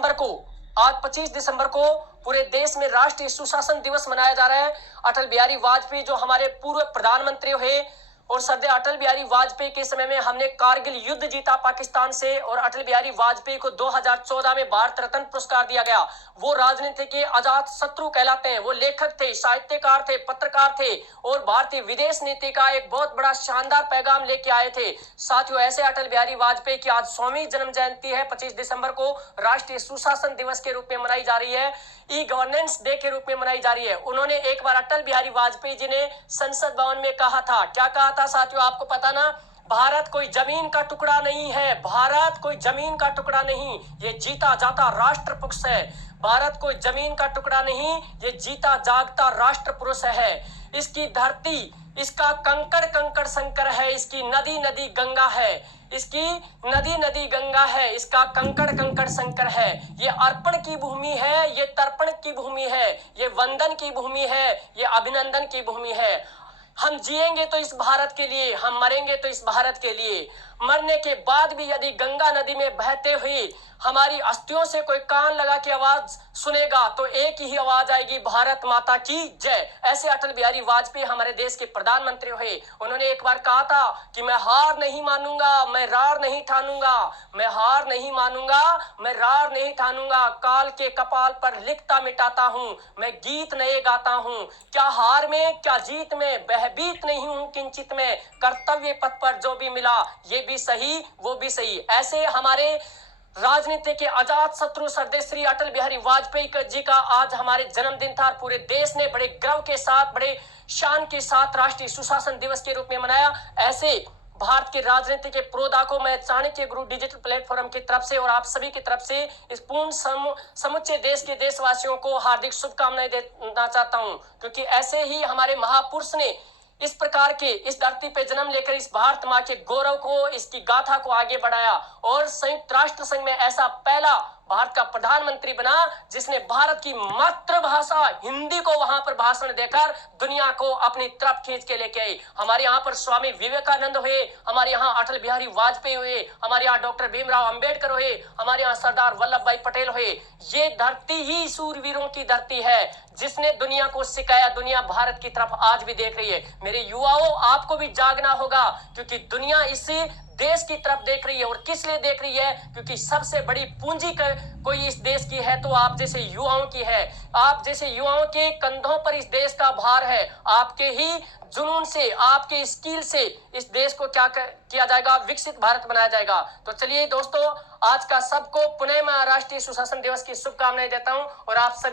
दिसंबर को आज 25 दिसंबर को पूरे देश में राष्ट्रीय सुशासन दिवस मनाया जा रहा है। अटल बिहारी वाजपेयी जो हमारे पूर्व प्रधानमंत्री हुए और सरदार अटल बिहारी वाजपेयी के समय में हमने कारगिल युद्ध जीता पाकिस्तान से, और अटल बिहारी वाजपेयी को 2014 में भारत रत्न पुरस्कार दिया गया। वो राजनीति के अजात शत्रु कहलाते हैं। वो लेखक थे, साहित्यकार थे, पत्रकार थे और भारतीय विदेश नीति का एक बहुत बड़ा शानदार पैगाम लेके आए थे। साथियों, ऐसे अटल बिहारी वाजपेयी की आज 100वीं जन्म जयंती है। 25 दिसंबर को राष्ट्रीय सुशासन दिवस के रूप में मनाई जा रही है, ई गवर्नेंस डे के रूप में मनाई जा रही है। उन्होंने एक बार अटल बिहारी वाजपेयी जी ने संसद भवन में कहा था, क्या कहा था साथियों, आपको पता ना? भारत कोई जमीन का टुकड़ा नहीं है, भारत कोई जमीन का टुकड़ा नहीं, ये जीता जाता राष्ट्र पुरुष है। भारत कोई जमीन का टुकड़ा नहीं, ये जीता जागता राष्ट्र पुरुष है। इसकी धरती, इसका कंकड़ कंकड़ शंकर है, इसकी नदी नदी गंगा है, इसकी नदी नदी गंगा है, इसका कंकड़ कंकड़ शंकर है। ये अर्पण की भूमि है, ये तर्पण की भूमि है, ये वंदन की भूमि है, ये अभिनंदन की भूमि है। हम जिएंगे तो इस भारत के लिए, हम मरेंगे तो इस भारत के लिए। मरने के बाद भी यदि गंगा नदी में बहते हुए हमारी अस्थियों से कोई कान लगा के आवाज सुनेगा तो एक ही आवाज आएगी, भारत माता की जय। ऐसे अटल बिहारी वाजपेयी हमारे देश के प्रधानमंत्री हुए। उन्होंने एक बार कहा था कि मैं हार नहीं मानूंगा, मैं रार नहीं ठानूंगा, मैं हार नहीं मानूंगा, मैं रार नहीं ठानूंगा। काल के कपाल पर लिखता मिटाता हूं, मैं गीत नए गाता हूं। क्या हार में क्या जीत में, बहबीत नहीं हूं किंचित में। कर्तव्य पथ पर जो भी मिला, ये भी सही वो भी सही। ऐसे हमारे राजनीति के अजात शत्रु सरदेश श्री अटल बिहारी वाजपेयी जी का आज हमारे जन्मदिन था। पूरे देश ने बड़े गर्व के साथ, बड़े शान के साथ राष्ट्रीय सुशासन दिवस के रूप में मनाया। ऐसे भारत के राजनीति के पुरोधा को मैं चाणक्य गुरु डिजिटल प्लेटफॉर्म की तरफ से और आप सभी की तरफ से इस पूर्ण समुच्चय देश के देशवासियों को हार्दिक शुभकामनाएं देना चाहता हूं, क्योंकि ऐसे ही हमारे महापुरुष ने इस प्रकार के इस धरती पे जन्म लेकर इस भारत माँ के गौरव को, इसकी गाथा को आगे बढ़ाया और संयुक्त राष्ट्र संघ में ऐसा पहला भारत का प्रधानमंत्री बना जिसने भारत की मातृभाषा हिंदी को वहां पर भाषण देकर दुनिया को अपनी तरफ खींच के लेके आई। हमारे यहाँ पर स्वामी विवेकानंद हुए, हमारे यहाँ अटल बिहारी वाजपेयी हुए, हमारे यहाँ डॉक्टर भीमराव अंबेडकर हुए, हमारे यहाँ सरदार वल्लभ भाई पटेल हुए। ये धरती ही सूरवीरों की धरती है जिसने दुनिया को सिखाया। दुनिया भारत की तरफ आज भी देख रही है। मेरे युवाओं, आपको भी जागना होगा, क्योंकि दुनिया इसी देश की तरफ देख रही है। और किस लिए देख रही है? क्योंकि सबसे बड़ी पूंजी कोई इस देश की है तो आप जैसे युवाओं की है। आप जैसे युवाओं के कंधों पर इस देश का भार है। आपके ही जुनून से, आपके स्किल से इस देश को क्या किया जाएगा? विकसित भारत बनाया जाएगा। तो चलिए दोस्तों, आज का सबको पुनः मैं राष्ट्रीय सुशासन दिवस की शुभकामनाएं देता हूं और आप सभी